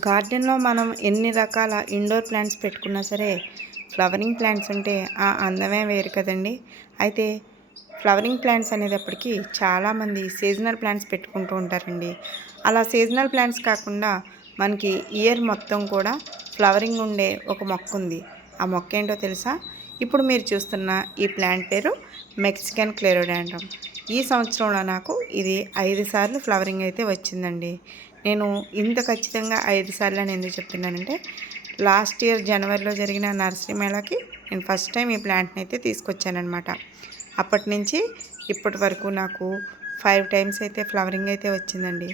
గార్డెన్లో మనం ఎన్ని రకాల ఇండోర్ ప్లాంట్స్ పెట్టుకున్నా సరే ఫ్లవరింగ్ ప్లాంట్స్ ఉంటే ఆ అందమే వేరు కదండి. అయితే ఫ్లవరింగ్ ప్లాంట్స్ అనేటప్పటికీ చాలామంది సీజనల్ ప్లాంట్స్ పెట్టుకుంటూ ఉంటారండి. అలా సీజనల్ ప్లాంట్స్ కాకుండా మనకి ఇయర్ మొత్తం కూడా ఫ్లవరింగ్ ఉండే ఒక మొక్క ఉంది. ఆ మొక్క ఏంటో తెలుసా? ఇప్పుడు మీరు చూస్తున్న ఈ ప్లాంట్ పేరు మెక్సికన్ క్లెరోడాండ్రమ్ ఈ సంవత్సరంలో నాకు ఇది ఐదు సార్లు ఫ్లవరింగ్ అయితే వచ్చిందండి. నేను ఇంత ఖచ్చితంగా ఐదు సార్లు అని ఎందుకు చెప్తున్నానంటే లాస్ట్ ఇయర్ జనవరిలో జరిగిన నర్సరీ మేళాకి నేను ఫస్ట్ టైం ఈ ప్లాంట్ని అయితే తీసుకొచ్చానమాట అప్పటి నుంచి ఇప్పటి వరకు నాకు ఫైవ్ టైమ్స్ అయితే ఫ్లవరింగ్ అయితే వచ్చిందండి.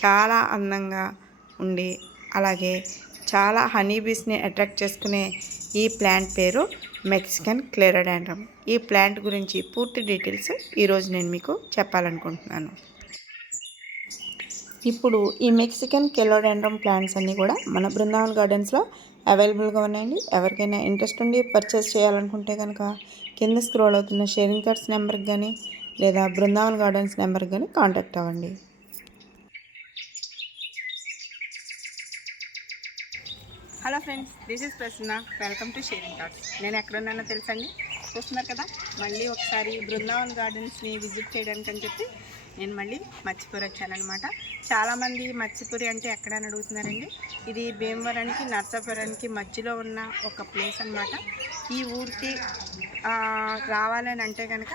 చాలా అందంగా ఉండి అలాగే చాలా హనీ బీస్ని అట్రాక్ట్ చేసుకునే ఈ ప్లాంట్ పేరు మెక్సికన్ క్లెరోడాండ్రమ్. ఈ ప్లాంట్ గురించి పూర్తి డీటెయిల్స్ ఈరోజు నేను మీకు చెప్పాలనుకుంటున్నాను. ఇప్పుడు ఈ మెక్సికన్ కెలోడెండ్రమ్ ప్లాంట్స్ అన్నీ కూడా మన బృందావన్ గార్డెన్స్లో అవైలబుల్గా ఉన్నాయండి. ఎవరికైనా ఇంట్రెస్ట్ ఉండి పర్చేస్ చేయాలనుకుంటే కనుక కింద స్క్రోల్ అవుతున్న షేరింగ్ కార్డ్స్ నెంబర్కి కానీ లేదా బృందావన్ గార్డెన్స్ నెంబర్కి కానీ కాంటాక్ట్ అవ్వండి. Hello friends this is Prasanna. Welcome to sharing cards. నేను ఎక్కడున్నానో తెలుసండి చూస్తున్నారు కదా? మళ్ళీ ఒకసారి బృందావన్ గార్డెన్స్ని విజిట్ చేయడానికి అని చెప్పి నేను మళ్ళీ మచ్చిపూరి వచ్చానమాట చాలామంది మచ్చిపూరి అంటే ఎక్కడని అడుగుతున్నారండి? ఇది భీమవరానికి నర్సాపురానికి మధ్యలో ఉన్న ఒక ప్లేస్ అనమాట ఈ ఊరికి రావాలని అంటే కనుక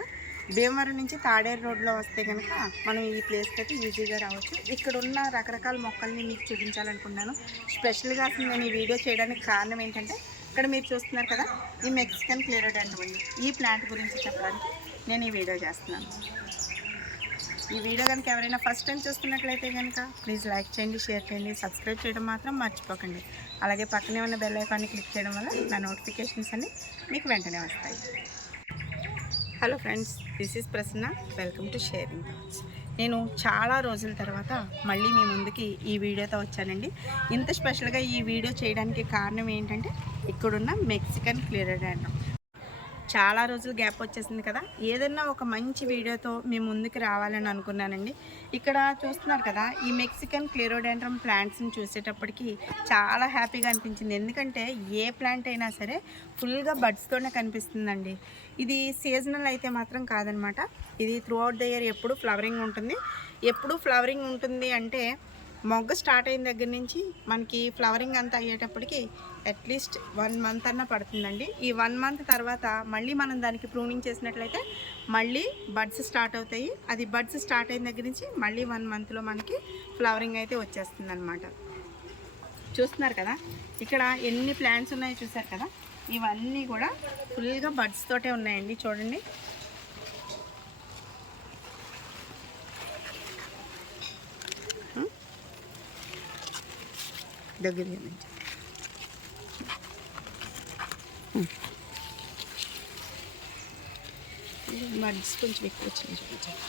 భీమవరం నుంచి తాడేరు రోడ్లో వస్తే కనుక మనం ఈ ప్లేస్కి అయితే ఈజీగా రావచ్చు. ఇక్కడ ఉన్న రకరకాల మొక్కల్ని మీకు చూపించాలనుకున్నాను స్పెషల్గా అసలు నేను ఈ వీడియో చేయడానికి కారణం ఏంటంటే ఇక్కడ మీరు చూస్తున్నారు కదా ఈ మెక్సికన్ క్లియరోడెంట్ ఈ ప్లాంట్ గురించి చెప్పడానికి నేను ఈ వీడియో చేస్తున్నాను. ఈ వీడియో కనుక ఎవరైనా ఫస్ట్ టైం చూస్తున్నట్లయితే కనుక ప్లీజ్ లైక్ చేయండి షేర్ చేయండి సబ్స్క్రైబ్ చేయడం మాత్రం మర్చిపోకండి. అలాగే పక్కనే ఉన్న బెల్ ఐకాన్ని క్లిక్ చేయడం వల్ల నా నోటిఫికేషన్స్ అన్నీ మీకు వెంటనే వస్తాయి. Hello friends this is Prasanna welcome to sharing thoughts నేను చాలా రోజుల తర్వాత మళ్ళీ మీ ముందుకి ఈ వీడియోతో వచ్చానండి. ఇంత స్పెషల్గా ఈ వీడియో చేయడానికి కారణం ఏంటంటే ఇక్కడున్న మెక్సికన్ క్లియర్ అన్నాం చాలా రోజులు గ్యాప్ వచ్చేసింది కదా. ఏదన్నా ఒక మంచి వీడియోతో మీ ముందుకు రావాలని అనుకున్నానండి. ఇక్కడ చూస్తున్నారు కదా ఈ మెక్సికన్ క్లిరోడెండ్రమ్ ప్లాంట్స్ని చూసేటప్పటికి చాలా హ్యాపీగా అనిపించింది. ఎందుకంటే ఏ ప్లాంట్ అయినా సరే ఫుల్గా బడ్స్తోనే కనిపిస్తుందండి. ఇది సీజనల్ అయితే మాత్రం కాదనమాట. ఇది త్రూ అవుట్ ద ఇయర్ ఎప్పుడు ఫ్లవరింగ్ ఉంటుంది. ఎప్పుడు ఫ్లవరింగ్ ఉంటుంది అంటే మొగ్గ స్టార్ట్ అయిన దగ్గర నుంచి మనకి ఫ్లవరింగ్ అంతా అయ్యేటప్పటికి అట్లీస్ట్ వన్ మంత్ అన్న పడుతుందండి. ఈ వన్ మంత్ తర్వాత మళ్ళీ మనం దానికి ప్రూనింగ్ చేసినట్లయితే మళ్ళీ బడ్స్ స్టార్ట్ అవుతాయి. అది బడ్స్ స్టార్ట్ అయిన దగ్గర నుంచి మళ్ళీ వన్ మంత్లో మనకి ఫ్లవరింగ్ అయితే వచ్చేస్తుంది అనమాట చూస్తున్నారు కదా? ఇక్కడ ఎన్ని ప్లాంట్స్ ఉన్నాయో చూసారు కదా? ఇవన్నీ కూడా ఫుల్గా బడ్స్ తోటే ఉన్నాయండి. చూడండి. దగ్గర నుంచి మడ్స్ కొంచెం ఎక్కువ వచ్చినాయి చూపించాలి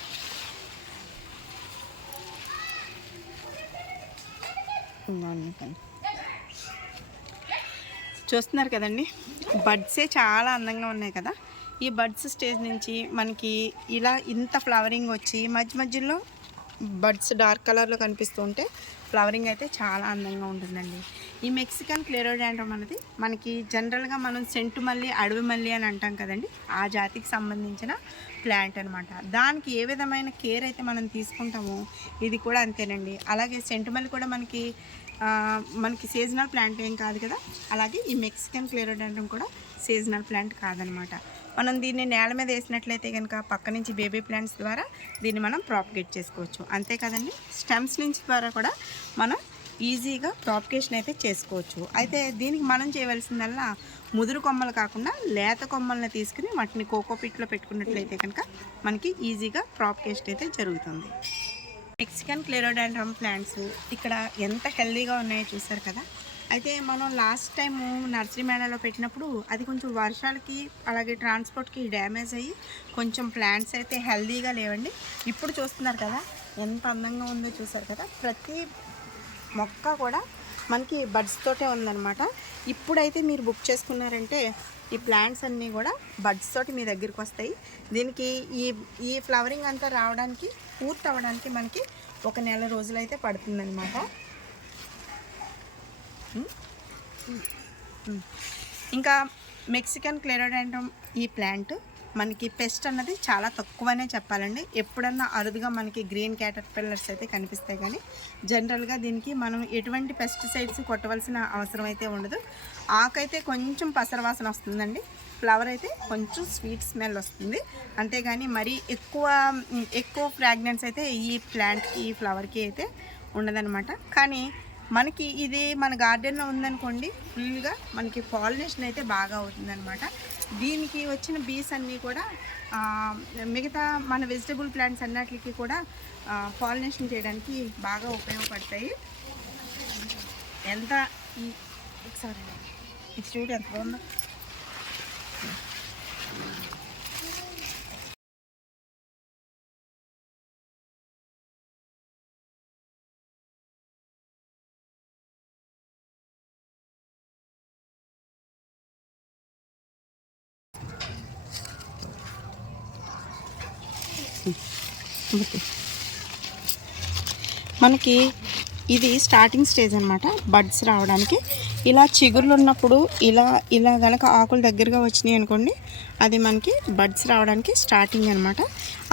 చూస్తున్నారు కదండి? బడ్సే చాలా అందంగా ఉన్నాయి కదా? ఈ బడ్స్ స్టేజ్ నుంచి మనకి ఇలా ఇంత ఫ్లవరింగ్ వచ్చి మధ్య మధ్యలో బడ్స్ డార్క్ కలర్లో కనిపిస్తూ ఉంటే ఫ్లవరింగ్ అయితే చాలా అందంగా ఉంటుందండి. ఈ మెక్సికన్ క్లియరోడాండ్రమ్ అనేది మనకి జనరల్గా మనం సెంటు మల్లి అడవి మల్లి అని అంటాం కదండి. ఆ జాతికి సంబంధించిన ప్లాంట్ అనమాట దానికి ఏ విధమైన కేర్ అయితే మనం తీసుకుంటామో ఇది కూడా అంతేనండి. అలాగే సెంటు మల్లి కూడా మనకి మనకి సీజనల్ ప్లాంట్ ఏం కాదు కదా? అలాగే ఈ మెక్సికన్ క్లియరోడాండ్రమ్ కూడా సీజనల్ ప్లాంట్ కాదనమాట మనం దీన్ని నేల మీద వేసినట్లయితే కనుక పక్క నుంచి బేబీ ప్లాంట్స్ ద్వారా దీన్ని మనం ప్రాపగేట్ చేసుకోవచ్చు. అంతే కదండి? స్టెమ్స్ నుంచి ద్వారా కూడా మనం ఈజీగా ప్రాపకేషన్ అయితే చేసుకోవచ్చు. అయితే దీనికి మనం చేయవలసిందల్లా ముదురు కొమ్మలు కాకుండా లేత కొమ్మల్ని తీసుకుని వాటిని కోకోపిట్లో పెట్టుకున్నట్లయితే కనుక మనకి ఈజీగా ప్రాపకేషన్ అయితే జరుగుతుంది. మెక్సికన్ క్లిరోడాండ్రమ్ ప్లాంట్స్ ఇక్కడ ఎంత హెల్దీగా ఉన్నాయో చూసారు కదా? అయితే మనం లాస్ట్ టైము నర్సరీ మేళాలో పెట్టినప్పుడు అది కొంచెం వర్షాలకి అలాగే ట్రాన్స్పోర్ట్కి డ్యామేజ్ అయ్యి కొంచెం ప్లాంట్స్ అయితే హెల్దీగా లేవండి. ఇప్పుడు చూస్తున్నారు కదా ఎంత అందంగా ఉందో చూసారు కదా ప్రతి మొక్క కూడా మనకి బడ్స్ తోటే ఉందన్నమాట. ఇప్పుడైతే మీరు బుక్ చేసుకున్నారంటే ఈ ప్లాంట్స్ అన్నీ కూడా బడ్స్ తోటి మీ దగ్గరికి వస్తాయి. దీనికి ఈ ఈ ఫ్లవరింగ్ అంతా రావడానికి పూర్తి అవ్వడానికి మనకి ఒక నెల రోజులైతే పడుతుందన్నమాట. ఇంకా మెక్సికన్ క్లెరోడెండ్రమ్ ఈ ప్లాంట్ మనకి పెస్ట్ అన్నది చాలా తక్కువనే చెప్పాలండి. ఎప్పుడన్నా అరుదుగా మనకి గ్రీన్ క్యాటర్ పిల్లర్స్ అయితే కనిపిస్తాయి కానీ జనరల్గా దీనికి మనం ఎటువంటి పెస్టిసైడ్స్ కొట్టవలసిన అవసరం అయితే ఉండదు. ఆకైతే కొంచెం పసరవాసన వస్తుందండి. ఫ్లవర్ అయితే కొంచెం స్వీట్ స్మెల్ వస్తుంది. అంతేగాని మరీ ఎక్కువ ఎక్కువ ఫ్రాగ్నెన్స్ అయితే ఈ ప్లాంట్కి ఈ ఫ్లవర్కి అయితే ఉండదన్నమాట. కానీ మనకి ఇది మన గార్డెన్లో ఉందనుకోండి ఫుల్గా మనకి పాలినేషన్ అయితే బాగా అవుతుందన్నమాట. దీనికి వచ్చిన బీస్ అన్నీ కూడా మిగతా మన వెజిటబుల్ ప్లాంట్స్ అన్నిటికి కూడా పాలినేషన్ చేయడానికి బాగా ఉపయోగపడతాయి. ఎంత సారీ ఒకసారి ఇది చూడు ఎంత బాగుందో. మనకి ఇది స్టార్టింగ్ స్టేజ్ అనమాట బడ్స్ రావడానికి. ఇలా చిగుర్లు ఉన్నప్పుడు ఇలా ఇలా గనక ఆకులు దగ్గరగా వచ్చినాయి అనుకోండి అది మనకి బడ్స్ రావడానికి స్టార్టింగ్ అనమాట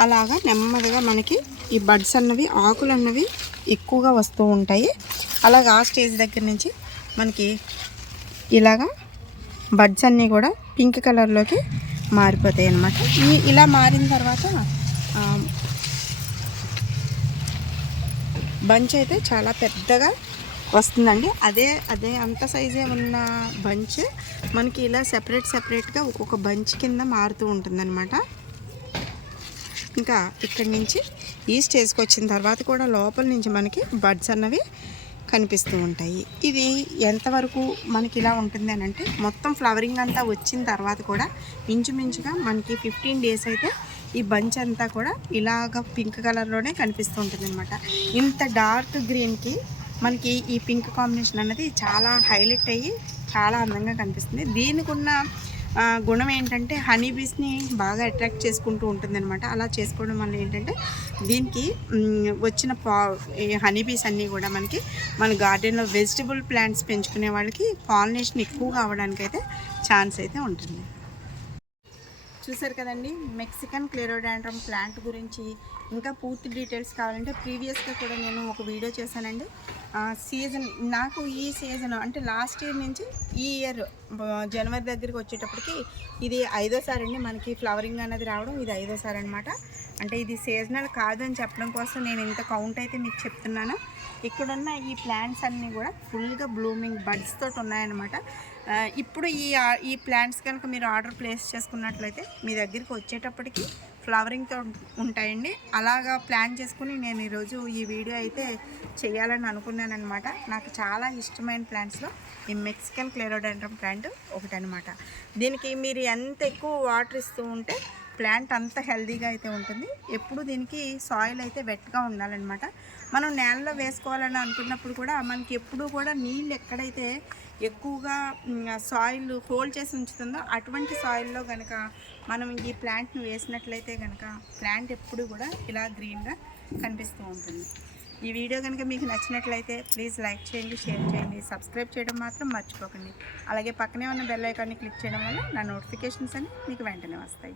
అలాగా నెమ్మదిగా మనకి ఈ బడ్స్ అన్నవి ఆకులు అన్నవి ఎక్కువగా వస్తూ ఉంటాయి. అలాగా ఆ స్టేజ్ దగ్గర నుంచి మనకి ఇలాగా బడ్స్ అన్నీ కూడా పింక్ కలర్లోకి మారిపోతాయి అనమాట ఈ ఇలా మారిన తర్వాత బంచ్ అయితే చాలా పెద్దగా వస్తుందండి. అదే అదే అంత సైజే ఉన్న బంచ్ మనకి ఇలా సెపరేట్ సెపరేట్గా ఒక్కొక్క బంచ్ కింద మారుతూ ఉంటుందన్నమాట. ఇంకా ఇక్కడి నుంచి ఈ స్టేజ్కి వచ్చిన తర్వాత కూడా లోపల నుంచి మనకి బడ్స్ అన్నవి కనిపిస్తూ ఉంటాయి. ఇది ఎంతవరకు మనకి ఇలా ఉంటుంది అని అంటే మొత్తం ఫ్లవరింగ్ అంతా వచ్చిన తర్వాత కూడా ఇంచుమించుగా మనకి ఫిఫ్టీన్ డేస్ అయితే ఈ బంచ్ అంతా కూడా ఇలాగ పింక్ కలర్లోనే కనిపిస్తూ ఉంటుంది అనమాట ఇంత డార్క్ గ్రీన్కి మనకి ఈ పింక్ కాంబినేషన్ అనేది చాలా హైలైట్ అయ్యి చాలా అందంగా కనిపిస్తుంది. దీనికి ఉన్న గుణం ఏంటంటే హనీ బీస్ని బాగా అట్రాక్ట్ చేసుకుంటూ ఉంటుందన్నమాట. అలా చేసుకోవడం వల్ల ఏంటంటే దీనికి వచ్చిన పా ఈ హనీ బీస్ అన్నీ కూడా మనకి మన గార్డెన్లో వెజిటబుల్ ప్లాంట్స్ పెంచుకునే వాళ్ళకి పాలినేషన్ ఎక్కువగా కావడానికి అయితే ఛాన్స్ అయితే ఉంటుంది. చూసారు కదండి మెక్సికన్ క్లిరోడాండ్రమ్ ప్లాంట్ గురించి ఇంకా పూర్తి డీటెయిల్స్ కావాలంటే ప్రీవియస్గా కూడా నేను ఒక వీడియో చేశానండి. సీజన్ నాకు ఈ సీజన్ అంటే లాస్ట్ ఇయర్ నుంచి ఈ ఇయర్ జనవరి దగ్గరికి వచ్చేటప్పటికి ఇది ఐదోసారి అండి మనకి ఫ్లవరింగ్ అనేది రావడం ఇది ఐదోసారి అనమాట అంటే ఇది సీజనల్ కాదని చెప్పడం కోసం నేను ఇంత కౌంట్ అయితే మీకు చెప్తున్నాను. ఇక్కడున్న ఈ ప్లాంట్స్ అన్నీ కూడా ఫుల్గా బ్లూమింగ్ బడ్స్ తోటి ఉన్నాయన్నమాట. ఇప్పుడు ఈ ఈ ప్లాంట్స్ కనుక మీరు ఆర్డర్ ప్లేస్ చేసుకున్నట్లయితే మీ దగ్గరికి వచ్చేటప్పటికి ఫ్లవరింగ్తో ఉంటాయండి. అలాగా ప్లాన్ చేసుకుని నేను ఈరోజు ఈ వీడియో అయితే చేయాలని అనుకున్నాను అనమాట నాకు చాలా ఇష్టమైన ప్లాంట్స్లో ఈ మెక్సికన్ క్లేరోడెండ్రమ్ ప్లాంట్ ఒకటనమాట దీనికి మీరు ఎంత ఎక్కువ వాటర్ ఇస్తూ ఉంటే ప్లాంట్ అంత హెల్దీగా అయితే ఉంటుంది. ఎప్పుడు దీనికి సాయిల్ అయితే వెట్గా ఉండాలన్నమాట. మనం నేలలో వేసుకోవాలని అనుకున్నప్పుడు కూడా మనకి ఎప్పుడు కూడా నీళ్ళు ఎక్కడైతే ఎక్కువగా సాయిల్ హోల్డ్ చేసి ఉంచుతుందో అటువంటి సాయిల్లో కనుక మనం ఈ ప్లాంట్ను వేసినట్లయితే కనుక ప్లాంట్ ఎప్పుడు కూడా ఇలా గ్రీన్గా కనిపిస్తూ ఉంటుంది. ఈ వీడియో కనుక మీకు నచ్చినట్లయితే ప్లీజ్ లైక్ చేయండి షేర్ చేయండి సబ్స్క్రైబ్ చేయడం మాత్రం మర్చిపోకండి. అలాగే పక్కనే ఉన్న బెల్ ఐకాన్ని క్లిక్ చేయడం వల్ల నా నోటిఫికేషన్స్ అన్ని మీకు వెంటనే వస్తాయి.